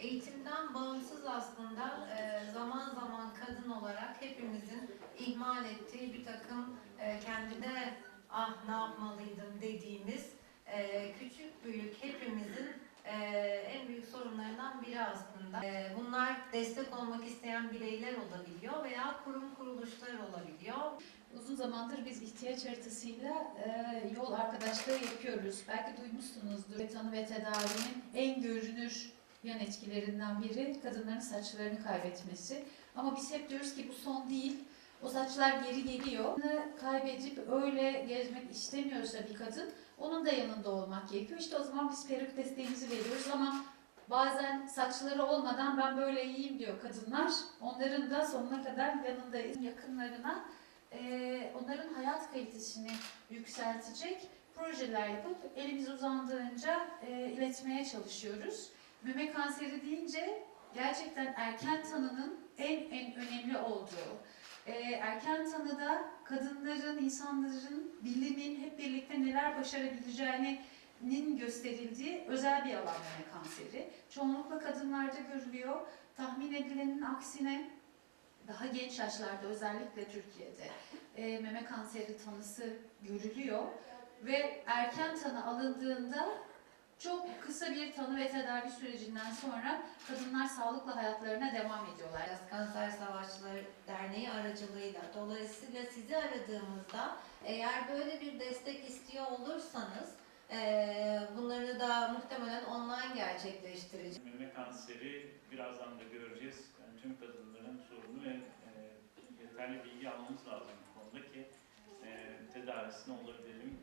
Eğitimden bağımsız aslında e, zaman zaman kadın olarak hepimizin ihmal ettiği bir takım e, kendine ah ne yapmalıydım? dediğimiz e, küçük büyük hepimizin e, en büyük sorunlarından biri aslında. E, bunlar destek olmak isteyen bireyler olabiliyor veya kurum kuruluşlar olabiliyor. Uzun zamandır biz ihtiyaç haritasıyla e, yol arkadaşlığı yapıyoruz. Belki duymuşsunuzdur. Tanı ve tedavinin en görünür yan etkilerinden biri kadınların saçlarını kaybetmesi. Ama biz hep diyoruz ki bu son değil. O saçlar geri geliyor. Kaybedip öyle gezmek istemiyorsa bir kadın onun da yanında olmak gerekiyor. İşte o zaman biz peruk desteğimizi veriyoruz ama bazen saçları olmadan ben böyle iyiyim diyor kadınlar. Onların da sonuna kadar yanındayız. Yakınlarına eee, onların hayat kalitesini yükseltecek projeler yapıp elimiz uzandığınca eee, iletmeye çalışıyoruz. Meme kanseri deyince gerçekten erken tanının en en önemli olduğu, eee, erken tanıda kadınların, insanların, bilimin hep birlikte neler başarabileceğinin gösterildiği özel bir alan meme kanseri. Çoğunlukla kadınlarda görülüyor. Tahmin edilenin aksine daha genç yaşlarda özellikle Türkiye'de e, meme kanseri tanısı görülüyor ve erken tanı alındığında çok kısa bir tanı ve tedavi sürecinden sonra kadınlar sağlıkla hayatlarına devam ediyorlar. Kanser Savaşçıları Derneği aracılığıyla. Dolayısıyla sizi aradığımızda eğer böyle bir destek istiyor olursanız eee, bunları da muhtemelen online gerçekleştireceğiz. Meme kanseri birazdan da göreceğiz. Yani tüm kadınların sorunu ve e, yeterli bilgi almamız lazım bu konuda ki e, tedavisine olabilelim.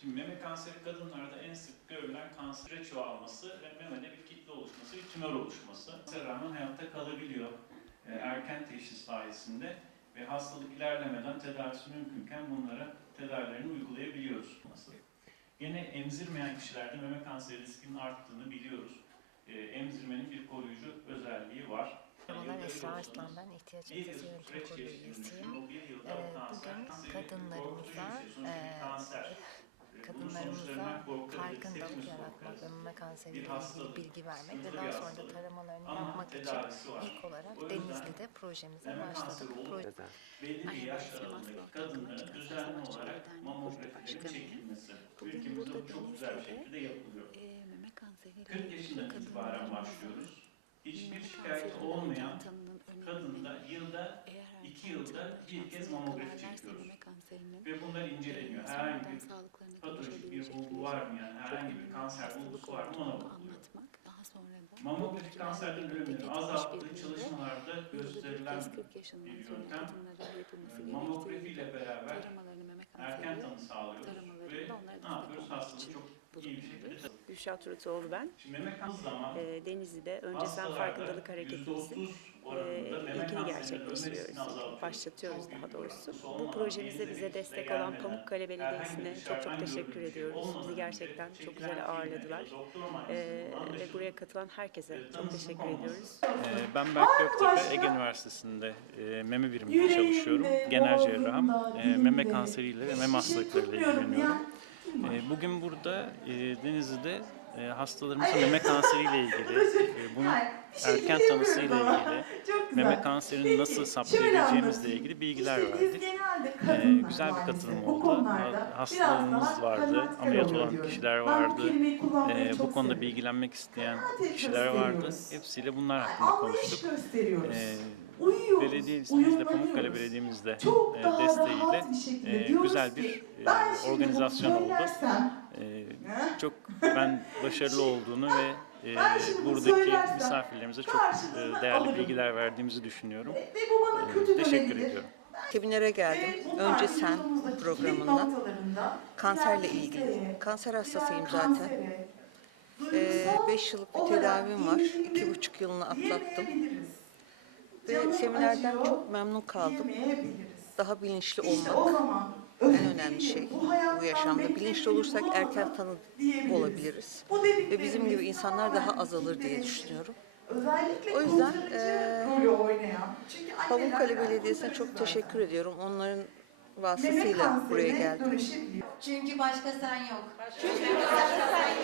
Şimdi meme kanseri kadınlarda en sık görülen kansere çoğalması ve memede bir kitle oluşması, bir tümör oluşması. Kansere rağmen hayatta kalabiliyor e, erken teşhis sayesinde ve hastalık ilerlemeden tedavisi mümkünken bunlara tedavilerini uygulayabiliyoruz. Gene emzirmeyen kişilerde meme kanseri riskinin arttığını biliyoruz. Ee, emzirmenin bir koruyucu özelliği var. Merhabalar Esra Arslan ben ihtiyaç yönetim kurulu düşünün. üyesiyim. Ee, bugün kadınlarımıza, bunun Kadınlarımıza farkındalık yaratmak meme kanseriyle ilgili bilgi vermek ve daha sonra da taramalarını Ama yapmak için ilk olarak Denizli'de projemize başladık. Proje belli kadınların Kadın düzenli olarak mamografilerin çekilmesi. Bugün Ülkemizde çok güzel bir şekilde yapılıyor. E, meme kanseriyle 40 ilgili yaşından itibaren başlıyoruz. Hiçbir şikayeti olmayan kadında yılda iki yılda bir kez mamografi çekiyoruz. ve bunlar inceleniyor. Herhangi bir patolojik bir bulgu var mı yani herhangi bir kanser bulgusu var mı ona bakılıyor. Mamografi ölümünü getirmiş azalttığı çalışmalarda gösterilen kez 40 yaşından bir yöntem. mamografi ile beraber taramalarını meme erken kanseri tanı sağlıyoruz ve taramalarında onlara ne yapıyoruz? destek olmak Hastalığı için çok iyi bir Büşra Turutoğlu ben. Ee, Denizli'de Önce Sen Farkındalık Hareketimizin %30 oranında e, meme ilkini gerçekleştiriyoruz. Başlatıyoruz daha doğrusu. Bu projemize bize destek olan Pamukkale Belediyesi'ne çok çok teşekkür şey ediyoruz. Bizi gerçekten çok güzel ağırladılar. Ee, ve buraya katılan herkese çok teşekkür ediyoruz. Ee, Ben Berk Göktepe, Ege Üniversitesi'nde e, meme biriminde çalışıyorum. Genel cerrahım. E, Meme kanseriyle ve meme hastalıklarıyla ilgileniyorum. E, Bugün burada e, Denizli'de e, hastalarımızın meme kanseriyle ilgili, e, bunun erken tanısıyla ilgili, meme kanserini nasıl saptayabileceğimizle ilgili bilgiler verdik. E, güzel bir katılım oldu. Ha- Hastalarımız vardı, ameliyat olan kişiler vardı. E, bu konuda bilgilenmek isteyen kişiler vardı. Hepsiyle bunlar hakkında konuştuk. E, Belediyemizle, Pamukkale Belediye'mizle e, desteğiyle e, güzel bir e, organizasyon oldu. E, çok ben başarılı olduğunu ve e, buradaki misafirlerimize çok e, değerli bilgiler verdiğimizi düşünüyorum. E, teşekkür ediyorum. Seminere geldim. Önce sen programından kanserle ilgili. Kanser hastasıyım zaten. 5 yıllık bir tedavim var. 2,5 yılını atlattım. Ve seminerden çok memnun kaldım. Daha bilinçli olmak en önemli şey bu yaşamda. Bilinçli olursak erken tanı olabiliriz. Ve bizim gibi insanlar daha azalır diye düşünüyorum. O yüzden eee Pamukkale Belediyesi'ne çok teşekkür ediyorum. Onların vasıtasıyla buraya geldim. Çünkü başka sen yok. Çünkü başka sen yok.